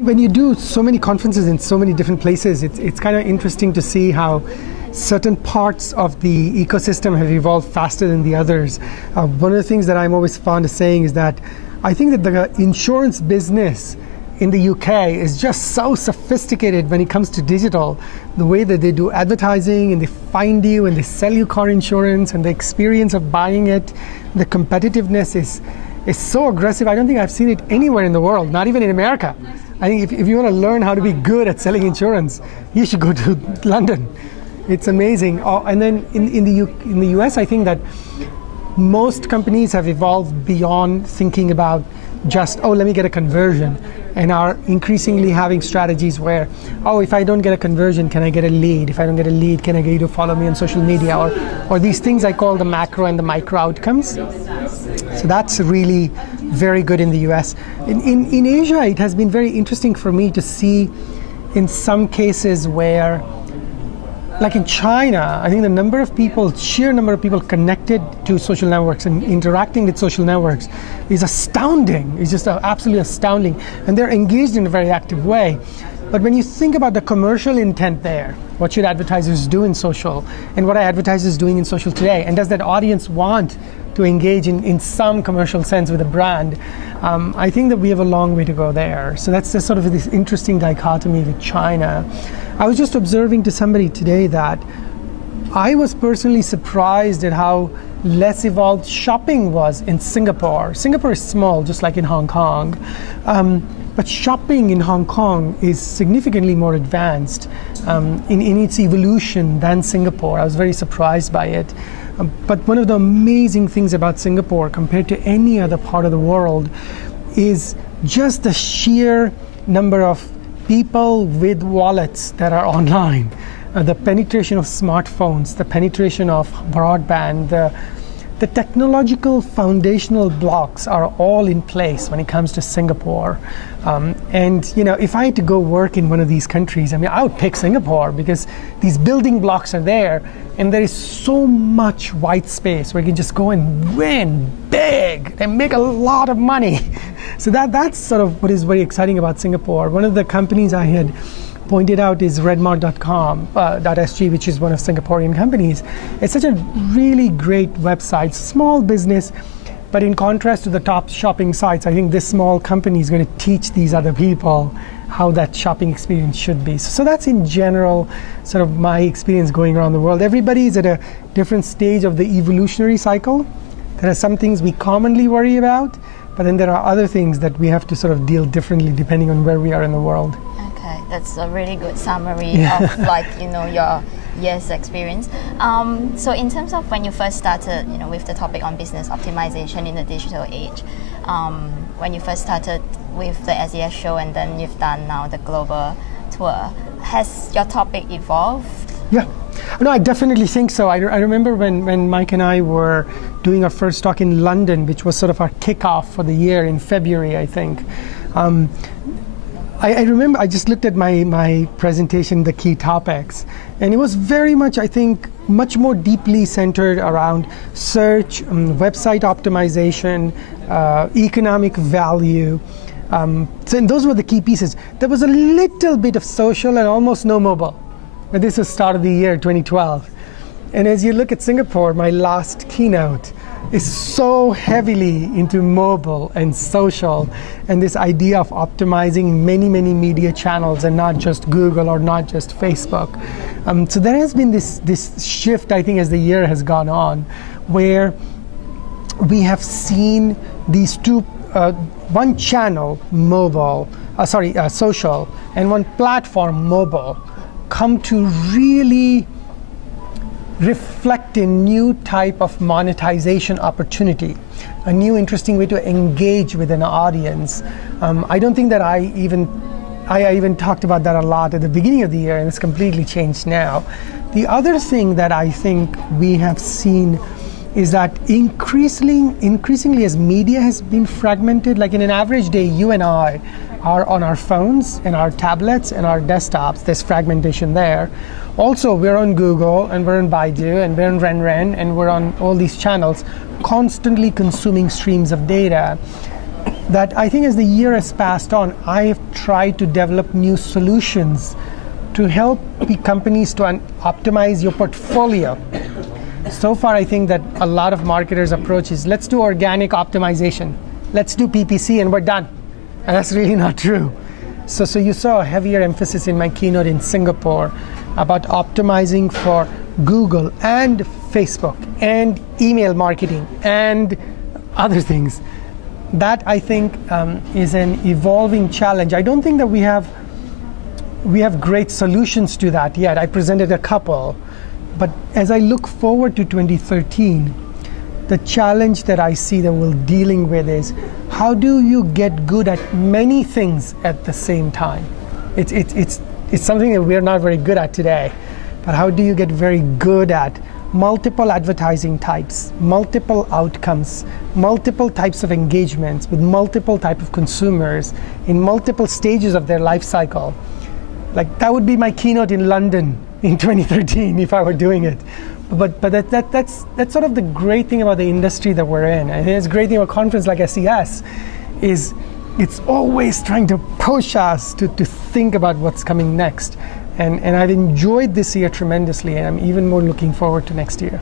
When you do so many conferences in so many different places, it's kind of interesting to see how certain parts of the ecosystem have evolved faster than the others. One of the things that I'm always fond of saying is that I think that the insurance business in the UK is just so sophisticated when it comes to digital. The way that they do advertising and they find you and they sell you car insurance and the experience of buying it, the competitiveness is so aggressive. I don't think I've seen it anywhere in the world, not even in America. I think if you want to learn how to be good at selling insurance, you should go to London. It's amazing. And then in the US, I think that most companies have evolved beyond thinking about just, oh, let me get a conversion, and are increasingly having strategies where, oh, if I don't get a conversion, can I get a lead? If I don't get a lead, can I get you to follow me on social media? Or these things I call the macro and the micro outcomes. So that's really very good in the US. In Asia, it has been very interesting for me to see in some cases where, like in China, I think the sheer number of people connected to social networks and interacting with social networks is astounding. It's just absolutely astounding. And they're engaged in a very active way. But when you think about the commercial intent there, what should advertisers do in social? And what are advertisers doing in social today? And does that audience want to engage in some commercial sense with a brand? I think that we have a long way to go there. So that's just sort of this interesting dichotomy with China. I was just observing to somebody today that I was personally surprised at how less evolved shopping was in Singapore. Singapore is small, just like in Hong Kong. But shopping in Hong Kong is significantly more advanced in its evolution than Singapore. I was very surprised by it. But one of the amazing things about Singapore compared to any other part of the world is just the sheer number of people with wallets that are online, the penetration of smartphones, the penetration of broadband, the technological foundational blocks are all in place when it comes to Singapore. And if I had to go work in one of these countries, I would pick Singapore because these building blocks are there and there is so much white space where you can just go and win big and make a lot of money. So that's sort of what is very exciting about Singapore. One of the companies I had pointed out is redmart.com.sg, which is one of Singaporean companies. It's such a really great website, small business, but in contrast to the top shopping sites, I think this small company is going to teach these other people how that shopping experience should be. So that's in general sort of my experience going around the world. Everybody is at a different stage of the evolutionary cycle. There are some things we commonly worry about, but then there are other things that we have to sort of deal differently depending on where we are in the world. Okay, that's a really good summary of your years experience. So in terms of when you first started, with the topic on business optimization in the digital age, when you first started with the SES show and then you've done now the global tour, has your topic evolved? Yeah, no, I definitely think so. I remember when Mike and I were doing our first talk in London, which was sort of our kickoff for the year in February, I think. I remember I just looked at my presentation, the key topics, and it was very much, I think, much more deeply centered around search, website optimization, economic value. So those were the key pieces. There was a little bit of social and almost no mobile. But this was start of the year, 2012. And as you look at Singapore, my last keynote is so heavily into mobile and social and this idea of optimizing many, many media channels and not just Google or not just Facebook. So there has been this shift, I think, as the year has gone on, where we have seen these two, one channel, social, and one platform, mobile, come to really reflect a new type of monetization opportunity, a new interesting way to engage with an audience. I don't think that I even talked about that a lot at the beginning of the year, and it's completely changed now. The other thing that I think we have seen is that increasingly as media has been fragmented, like in an average day, you and I are on our phones and our tablets and our desktops. There's fragmentation there. Also, we're on Google and we're on Baidu and we're on RenRen and we're on all these channels, constantly consuming streams of data. that I think as the year has passed on, I have tried to develop new solutions to help the companies to optimize your portfolio. So far, I think that a lot of marketers' approach is, let's do organic optimization. Let's do PPC and we're done. And that's really not true. So you saw a heavier emphasis in my keynote in Singapore about optimizing for Google and Facebook and email marketing and other things. That, I think, is an evolving challenge. I don't think that we have great solutions to that yet. I presented a couple. But as I look forward to 2013, the challenge that I see that we're dealing with is, how do you get good at many things at the same time? It's something that we're not very good at today. But how do you get very good at multiple advertising types, multiple outcomes, multiple types of engagements with multiple types of consumers in multiple stages of their life cycle? Like, that would be my keynote in London in 2013 if I were doing it. But that's sort of the great thing about the industry that we're in. I think it's a great thing about a conference like SES is it's always trying to push us to think about what's coming next. And I've enjoyed this year tremendously, and I'm even more looking forward to next year.